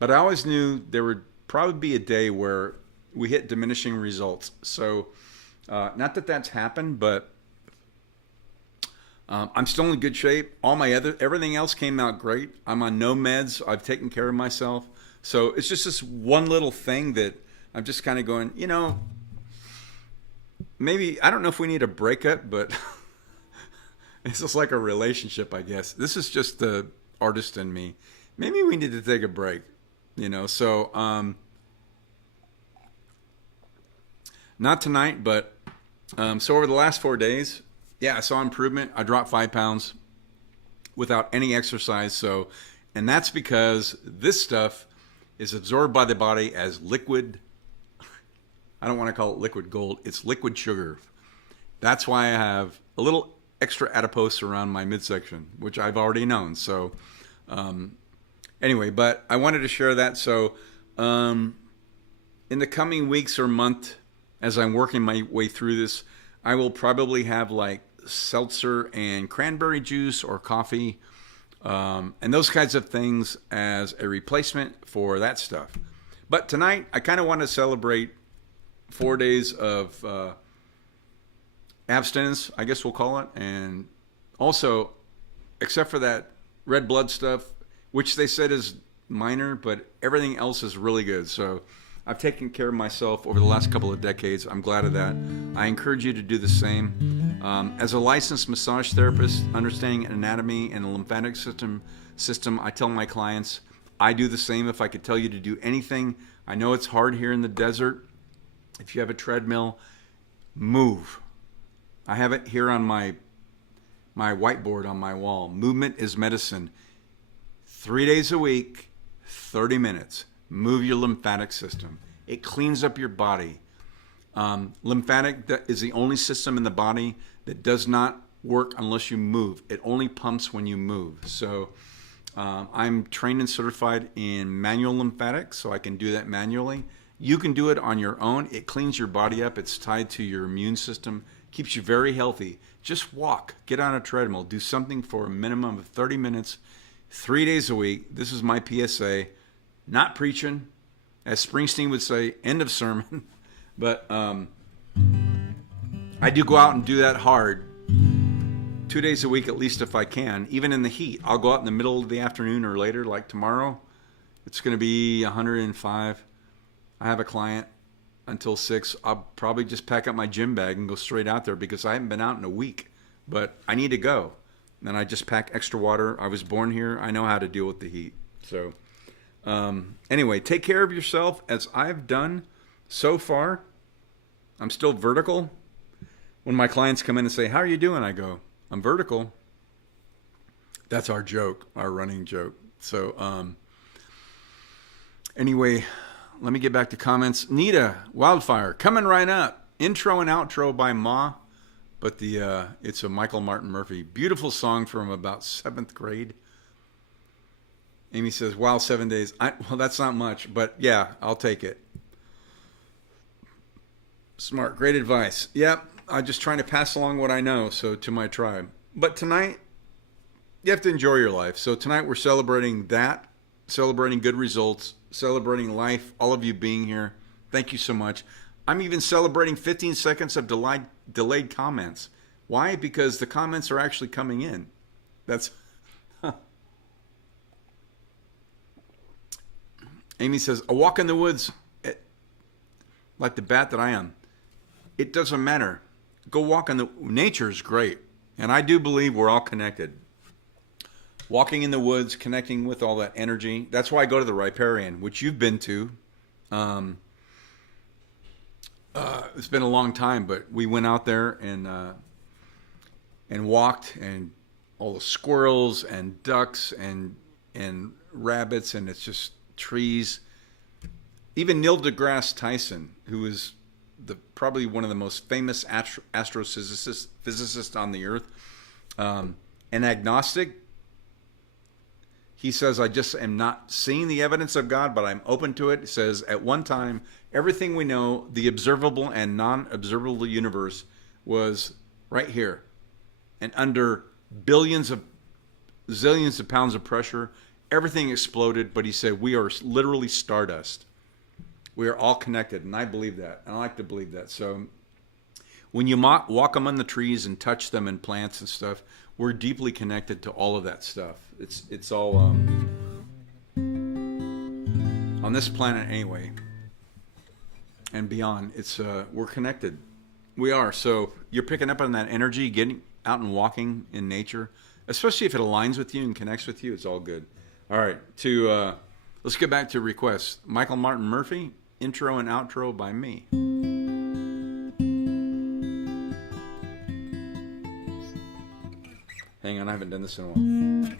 But I always knew there would probably be a day where we hit diminishing results. So not that that's happened, but I'm still in good shape. Everything else came out great. I'm on no meds. I've taken care of myself. So it's just this one little thing that I'm just kind of going, maybe, I don't know if we need a breakup, but it's just like a relationship, I guess. This is just the artist in me. Maybe we need to take a break, so not tonight, but so over the last 4 days, I saw improvement. I dropped 5 pounds without any exercise. And that's because this stuff is absorbed by the body as liquid. I don't want to call it liquid gold. It's liquid sugar. That's why I have a little extra adipose around my midsection, which I've already known. So anyway, but I wanted to share that. So in the coming weeks or month, as I'm working my way through this, I will probably have like seltzer and cranberry juice or coffee and those kinds of things as a replacement for that stuff. But tonight, I kind of want to celebrate 4 days of abstinence, I guess we'll call it. And also, except for that red blood stuff, which they said is minor, but everything else is really good. So I've taken care of myself over the last couple of decades. I'm glad of that. I encourage you to do the same. As a licensed massage therapist, understanding anatomy and the lymphatic system, I tell my clients, I do the same. If I could tell you to do anything, I know it's hard here in the desert. If you have a treadmill, move. I have it here on my whiteboard on my wall. Movement is medicine. 3 days a week, 30 minutes. Move your lymphatic system. It cleans up your body. Lymphatic is the only system in the body that does not work unless you move. It only pumps when you move. So I'm trained and certified in manual lymphatics, so I can do that manually. You can do it on your own. It cleans your body up. It's tied to your immune system. Keeps you very healthy. Just walk. Get on a treadmill. Do something for a minimum of 30 minutes, 3 days a week. This is my PSA. Not preaching. As Springsteen would say, end of sermon. But I do go out and do that hard 2 days a week, at least if I can, even in the heat. I'll go out in the middle of the afternoon or later, like tomorrow. It's going to be 105. I have a client until 6. I'll probably just pack up my gym bag and go straight out there because I haven't been out in a week. But I need to go. And I just pack extra water. I was born here. I know how to deal with the heat. So anyway, take care of yourself as I've done so far. I'm still vertical. When my clients come in and say, how are you doing? I go, I'm vertical. That's our joke, our running joke. So anyway, let me get back to comments. Nita, Wildfire, coming right up. Intro and outro by Ma, but it's a Michael Martin Murphey. Beautiful song from about 7th grade. Amy says, wow, 7 days. Well, that's not much, but yeah, I'll take it. Smart, great advice. Yep, I'm just trying to pass along what I know, so to my tribe. But tonight, you have to enjoy your life. So tonight we're celebrating that, celebrating good results, celebrating life, all of you being here. Thank you so much. I'm even celebrating 15 seconds of delayed comments. Why? Because the comments are actually coming in. That's... Amy says, a walk in the woods, like the bat that I am. It doesn't matter. Go walk in the... Nature is great. And I do believe we're all connected. Walking in the woods, connecting with all that energy. That's why I go to the riparian, which you've been to. It's been a long time, but we went out there and walked, and all the squirrels and ducks and rabbits, and it's just trees. Even Neil deGrasse Tyson, who is probably one of the most famous astrophysicists on the earth, an agnostic. He says, I just am not seeing the evidence of God, but I'm open to it. He says, at one time, everything we know, the observable and non-observable universe was right here. And under zillions of pounds of pressure, everything exploded, but he said we are literally stardust. We are all connected, and I believe that. And I like to believe that. So when you walk among the trees and touch them and plants and stuff, we're deeply connected to all of that stuff. It's all on this planet anyway, and beyond. It's we're connected. We are. So you're picking up on that energy, getting out and walking in nature, especially if it aligns with you and connects with you. It's all good. All right. Let's get back to requests. Michael Martin Murphy, intro and outro by me. Hang on, I haven't done this in a while.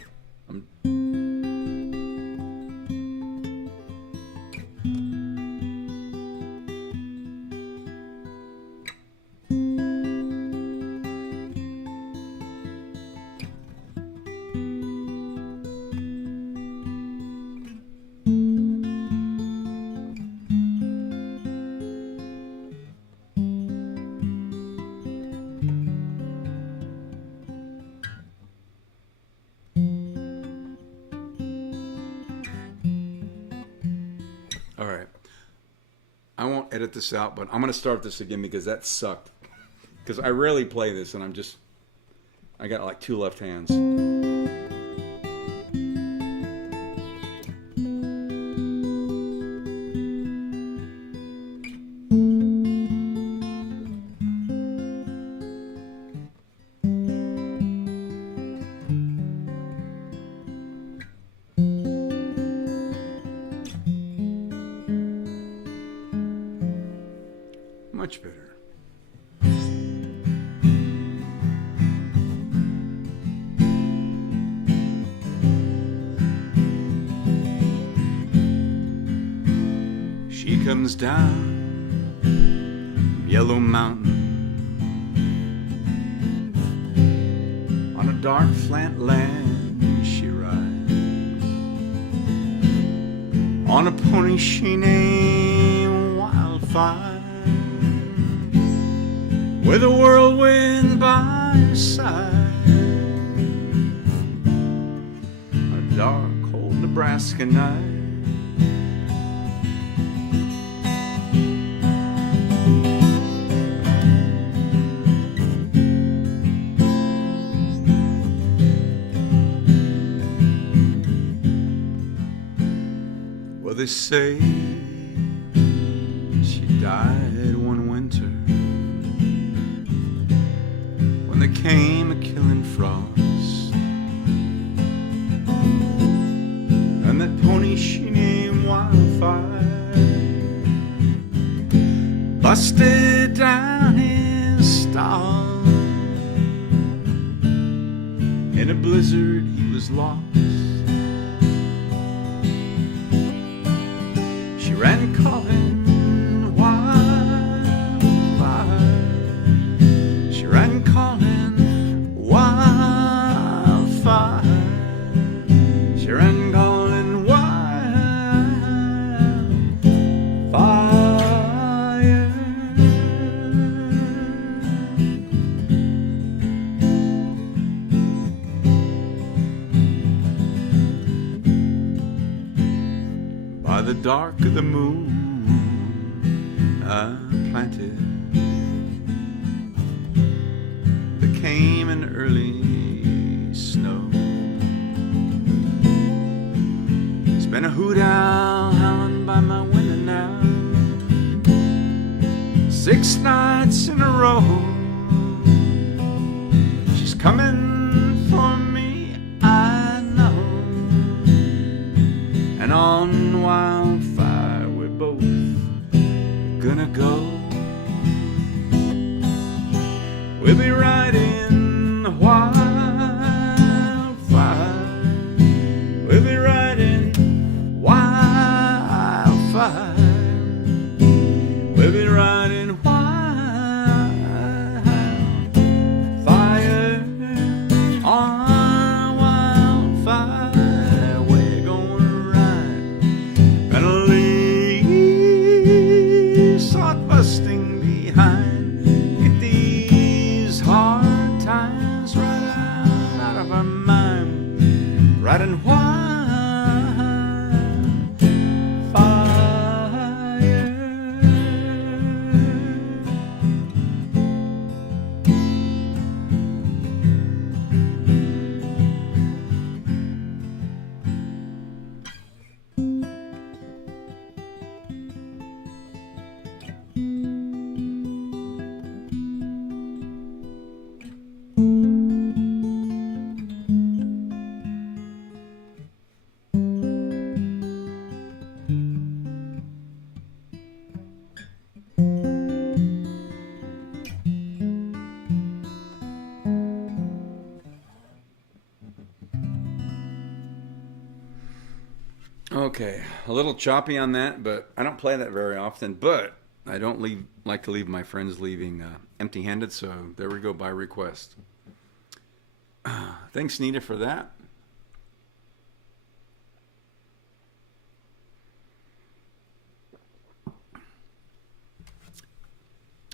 All right. I won't edit this out, but I'm going to start this again because that sucked. Because I rarely play this, and I got like 2 left hands. Much better. She comes down from Yellow Mountain on a dark flat land. She rides on a pony she named Wildfire, with a whirlwind by her side. A dark, cold Nebraska night. Well, they say she died one winter when there came a killing frost, and that pony she named Wildfire busted down his stall. In a blizzard he was lost. She ran calling Wildfire. She ran calling Wildfire. She ran calling Wildfire. By the dark of the moon I planted. There came an early snow. It's been a hoot owl howling by my window now 6 nights in a row. She's coming for me, I know. And on Wildfire we're both gonna go. We'll be riding the Wildfire. We'll be riding Wildfire. We'll be riding Wildfire on Wildfire. We're gonna ride and leave side by side. Okay, a little choppy on that, but I don't play that very often. But I don't like to leave my friends leaving empty-handed, so there we go by request. Thanks, Nita, for that.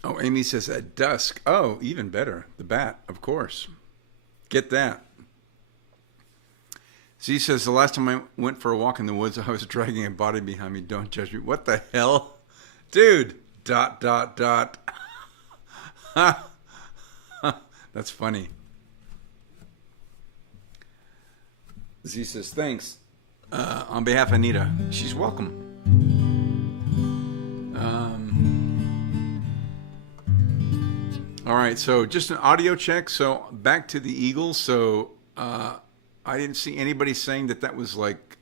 Oh, Amy says at dusk. Oh, even better. The bat, of course. Get that. Z says the last time I went for a walk in the woods, I was dragging a body behind me. Don't judge me. What the hell? Dude. ... That's funny. Z says thanks. On behalf of Anita. She's welcome. All right, so just an audio check. So back to the Eagles. So I didn't see anybody saying that was like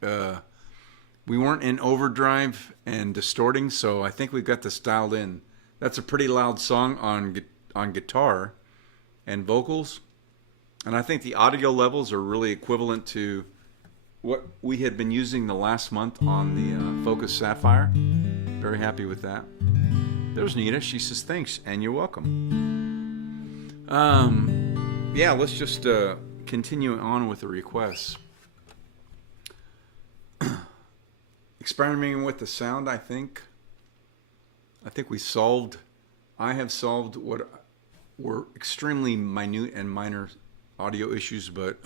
we weren't in overdrive and distorting. So I think we've got this dialed in. That's a pretty loud song on guitar and vocals, and I think the audio levels are really equivalent to what we had been using the last month on the Focus Sapphire. Very happy with that. There's Nita. She says thanks and you're welcome. Yeah, let's just continue on with the requests. Experimenting with the sound, I think I have solved what were extremely minute and minor audio issues, but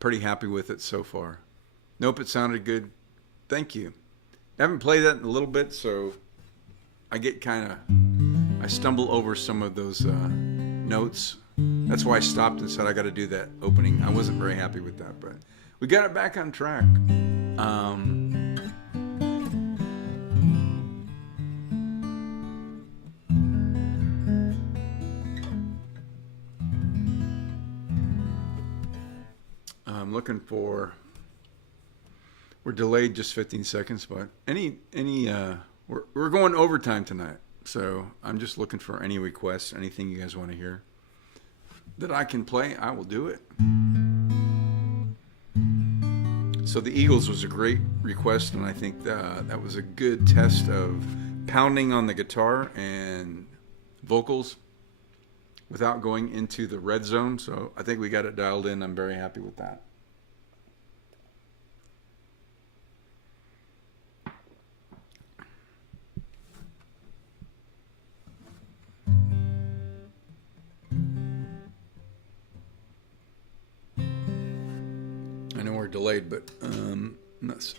pretty happy with it so far. Nope, it sounded good. Thank you. I haven't played that in a little bit, so I stumble over some of those notes. That's why I stopped and said I got to do that opening. I wasn't very happy with that, but we got it back on track. I'm looking for. We're delayed just 15 seconds, but we're going overtime tonight, so I'm just looking for any requests, anything you guys want to hear that I can play. I will do it. So the Eagles was a great request, and I think that was a good test of pounding on the guitar and vocals without going into the red zone. So I think we got it dialed in. I'm very happy with that. I know we're delayed, but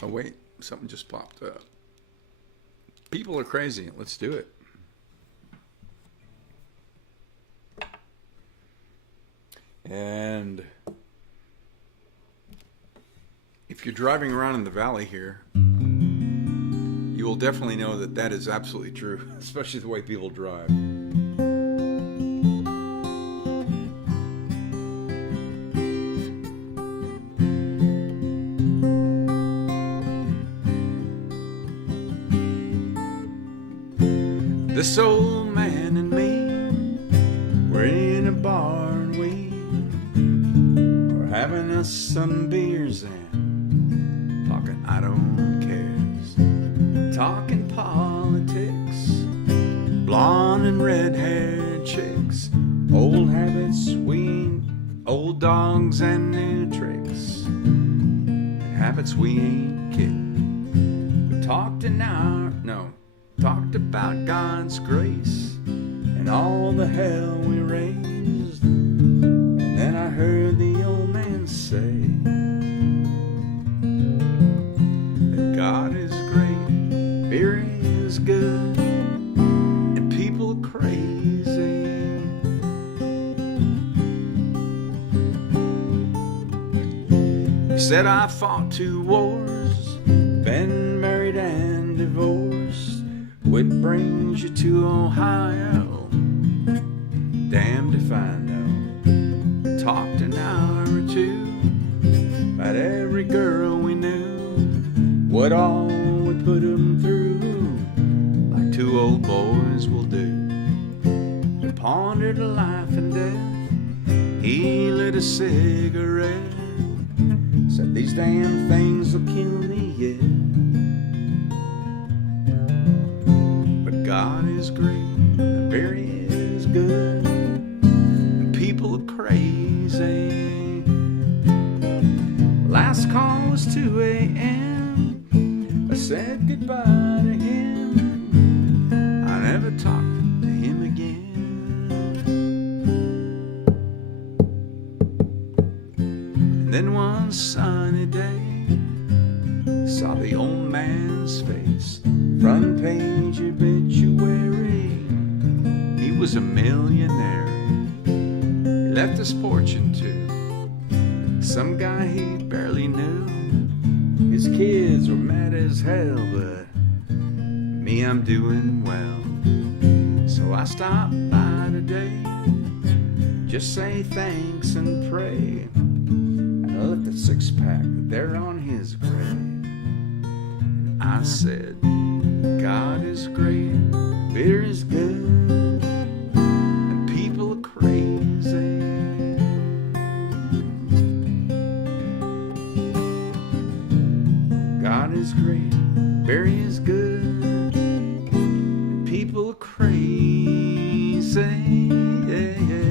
oh wait, something just popped up. People are crazy. Let's do it. And if you're driving around in the valley here, you will definitely know that is absolutely true, especially the way people drive. This old man and me, we're in a bar and we're having us some beers and talking I don't cares, talking politics, blonde and red-haired chicks, old habits, old dogs and new tricks, habits we ain't kicked. We talked about God's grace and all the hell we raised. And then I heard the old man say that God is great, beer is good, and people crazy. He said I fought 2 wars, been married and divorced. What brings you to Ohio? Damned if I know. Talked an hour or 2 about every girl we knew, what all we put them through, like 2 old boys will do. We pondered life and death. He lit a cigarette, Said these damn things will kill me, yeah. But God is great, and Barry is good, and people are crazy. Last call was 2 a.m. I said goodbye to him. I never talked to him again. And then one sunny day, saw the old man's face, front page obituary. He was a millionaire. He left his fortune to some guy he barely knew. His kids were mad as hell, but me, I'm doing well. So I stopped by today, just say thanks and pray. And I left a 6-pack there on his grave. I said, God is great, beer is good, and people are crazy. God is great, Barry is good, and people are crazy. Yeah, yeah.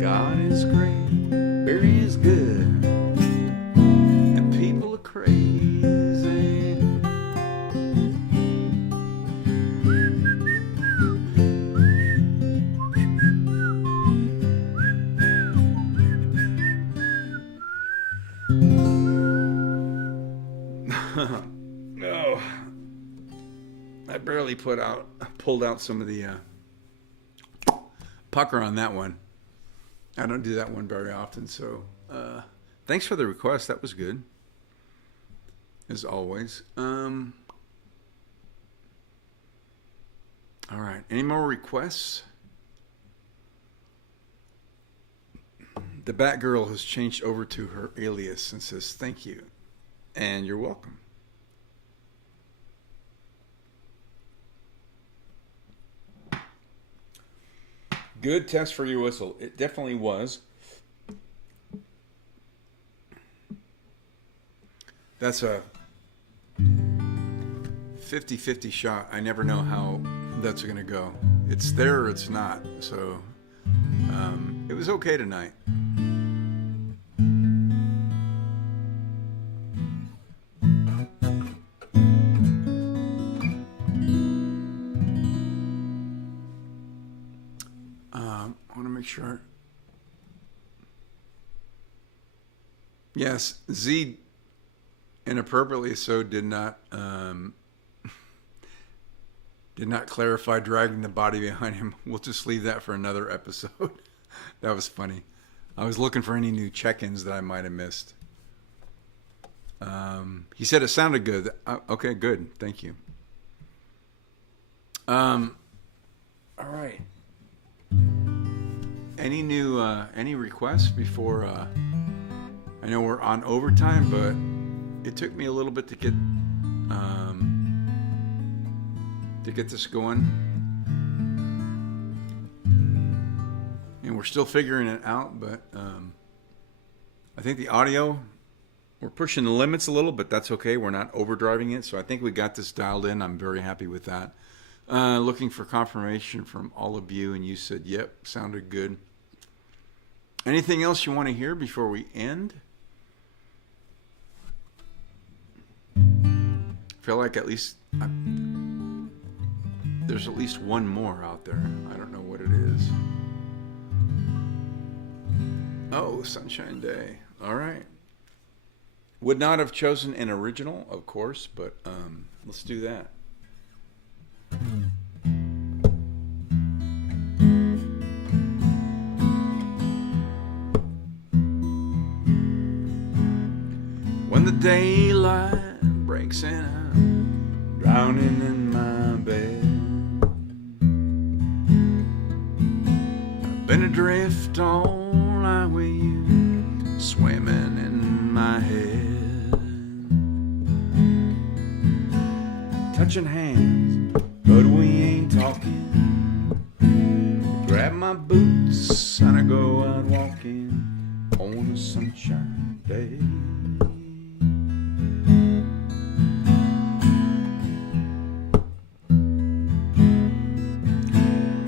God is great, Barry is good, and people are crazy. No, I barely pulled out some of the pucker on that one. I don't do that one very often, so thanks for the request. That was good, as always. All right, any more requests? The Batgirl has changed over to her alias and says thank you, and you're welcome. Good test for your whistle. It definitely was. That's a 50-50 shot. I never know how that's going to go. It's there or it's not. So it was okay tonight. Sure. Yes, Z, inappropriately so, did not clarify dragging the body behind him. We'll just leave that for another episode. That was funny. I was looking for any new check-ins that I might have missed. He said it sounded good. Okay, good. Thank you. All right. Any requests before? I know we're on overtime, but it took me a little bit to get this going, and we're still figuring it out. But I think the audio, we're pushing the limits a little, but that's okay. We're not overdriving it, so I think we got this dialed in. I'm very happy with that. Looking for confirmation from all of you, and you said, yep, sounded good. Anything else you want to hear before we end? I feel like at least there's at least one more out there. I don't know what it is. Oh, Sunshine Day. All right. Would not have chosen an original, of course, but let's do that. When the daylight breaks and I'm drowning in my bed, I've been adrift all night with you swimming in my head, touching hands, but we ain't talking. Grab my boots and I go out walking. a sunshine day.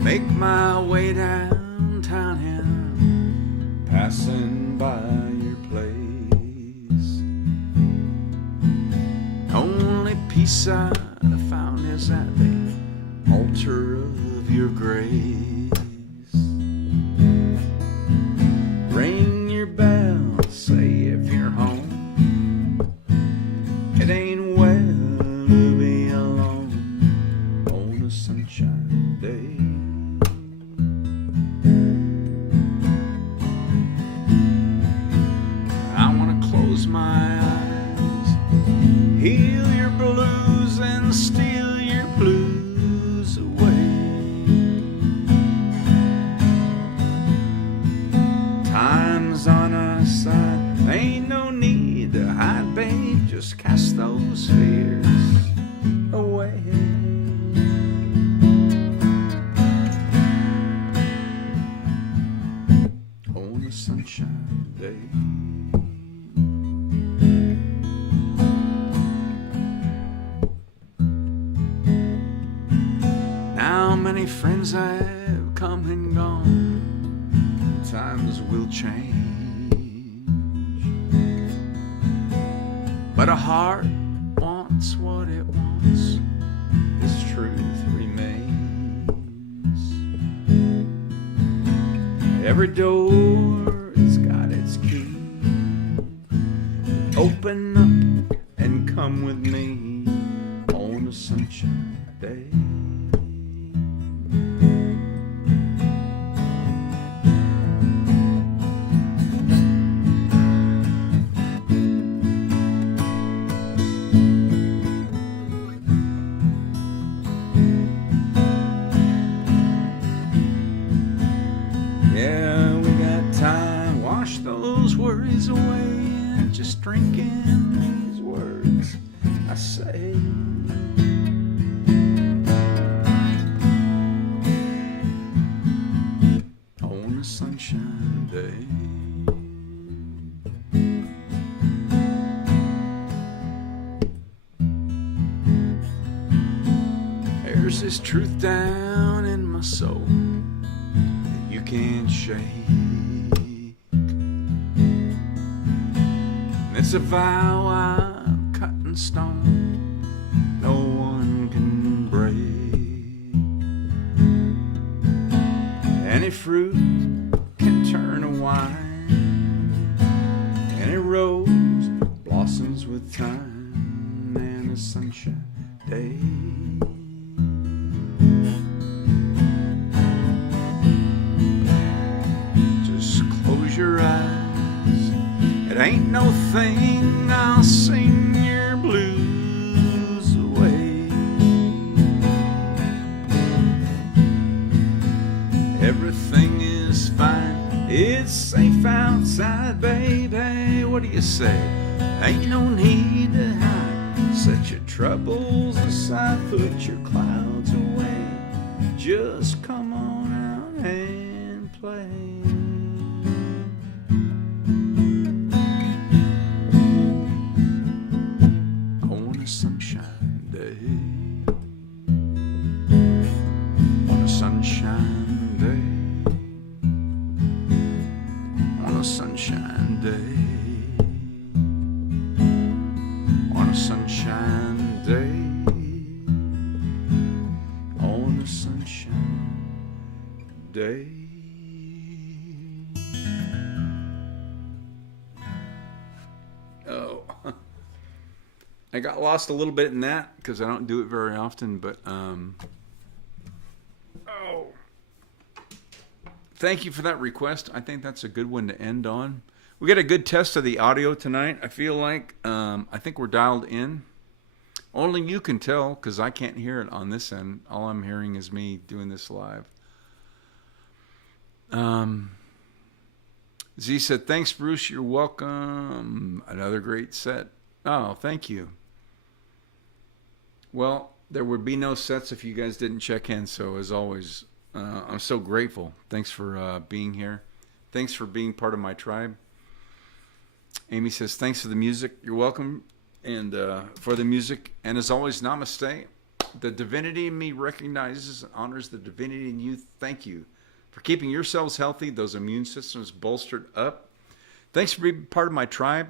Make my way downtown and passing by your place. Only peace I found is at the altar of your grace. Ring your bell, say if you're home. It ain't well to be alone on a sunshine day. I wanna close my eyes, heal your blues and steal your blues away. Time's on our side, ain't no need to hide, babe, just cast those fears away. On a sunshine day. How many friends have come and gone, times will change, but a heart wants what it wants, this truth remains. Every door has got its key, open up and come with me on a sunshine day. Yeah, we got time, wash those worries away, and just drink in these words I say. On a sunshine day. There's this truth down in my soul that you can't shake. And it's a vow I'm cut in stone, no one can break. Any fruit can turn to wine, any rose blossoms with time, and a sunshine day. Your eyes, it ain't no thing, I'll sing your blues away. Everything is fine, it's safe outside, baby, what do you say? Ain't no need to hide, set your troubles aside, put your clouds away, just come on out and play. Sunshine day. On a sunshine day. On a sunshine day. On a sunshine day. On a sunshine day. Oh. I got lost a little bit in that because I don't do it very often, but thank you for that request. I think that's a good one to end on. We got a good test of the audio tonight. I feel like I think we're dialed in. Only you can tell because I can't hear it on this end. All I'm hearing is me doing this live. Z said, thanks, Bruce. You're welcome. Another great set. Oh, thank you. Well, there would be no sets if you guys didn't check in. So as always, I'm so grateful. Thanks for being here. Thanks for being part of my tribe. Amy says, thanks for the music. You're welcome. And for the music. And as always, namaste. The divinity in me recognizes and honors the divinity in you. Thank you for keeping yourselves healthy, those immune systems bolstered up. Thanks for being part of my tribe,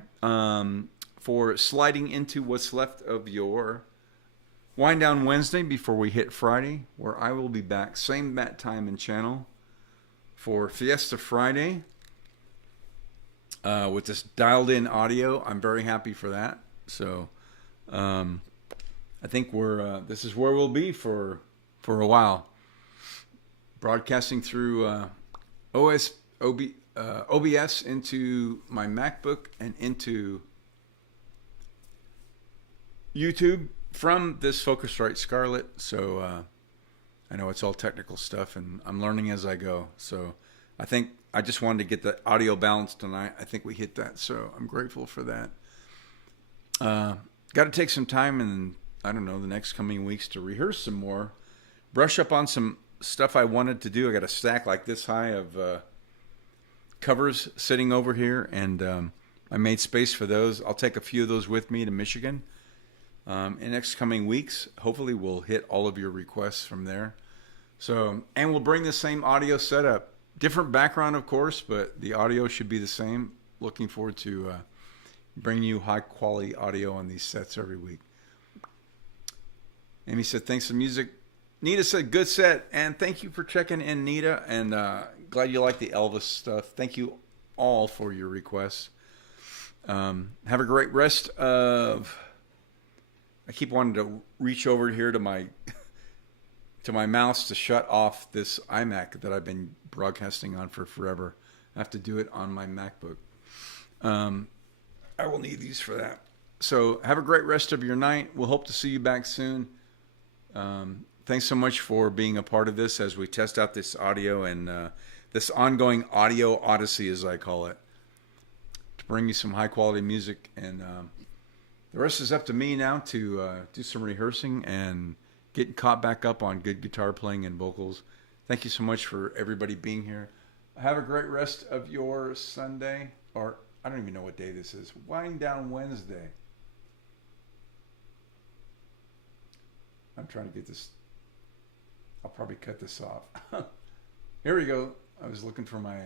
for sliding into what's left of your Winedown Wednesday before we hit Friday, where I will be back, same bat time and channel, for Fiesta Friday with this dialed in audio. I'm very happy for that. So I think this is where we'll be for a while, broadcasting through OBS into my MacBook and into YouTube from this Focusrite Scarlett. So I know it's all technical stuff, and I'm learning as I go. So I think I just wanted to get the audio balanced tonight. I think we hit that, so I'm grateful for that. Got to take some time and, I don't know, the next coming weeks to rehearse some more, brush up on some stuff I wanted to do. I got a stack like this high of covers sitting over here, and I made space for those. I'll take a few of those with me to Michigan in next coming weeks. Hopefully we'll hit all of your requests from there. So, and we'll bring the same audio setup. Different background, of course, but the audio should be the same. Looking forward to bringing you high quality audio on these sets every week. Amy said, thanks for the music. Nita said, good set. And thank you for checking in, Nita. And glad you like the Elvis stuff. Thank you all for your requests. Have a great rest of... I keep wanting to reach over here to my mouse to shut off this iMac that I've been broadcasting on for forever. I have to do it on my MacBook. I will need these for that. So have a great rest of your night. We'll hope to see you back soon. Thanks so much for being a part of this as we test out this audio and this ongoing audio odyssey, as I call it, to bring you some high quality music. And the rest is up to me now to do some rehearsing and getting caught back up on good guitar playing and vocals. Thank you so much for everybody being here. Have a great rest of your Sunday, or I don't even know what day this is. Winedown Wednesday. I'm trying to get this. I'll probably cut this off. Here we go. I was looking for my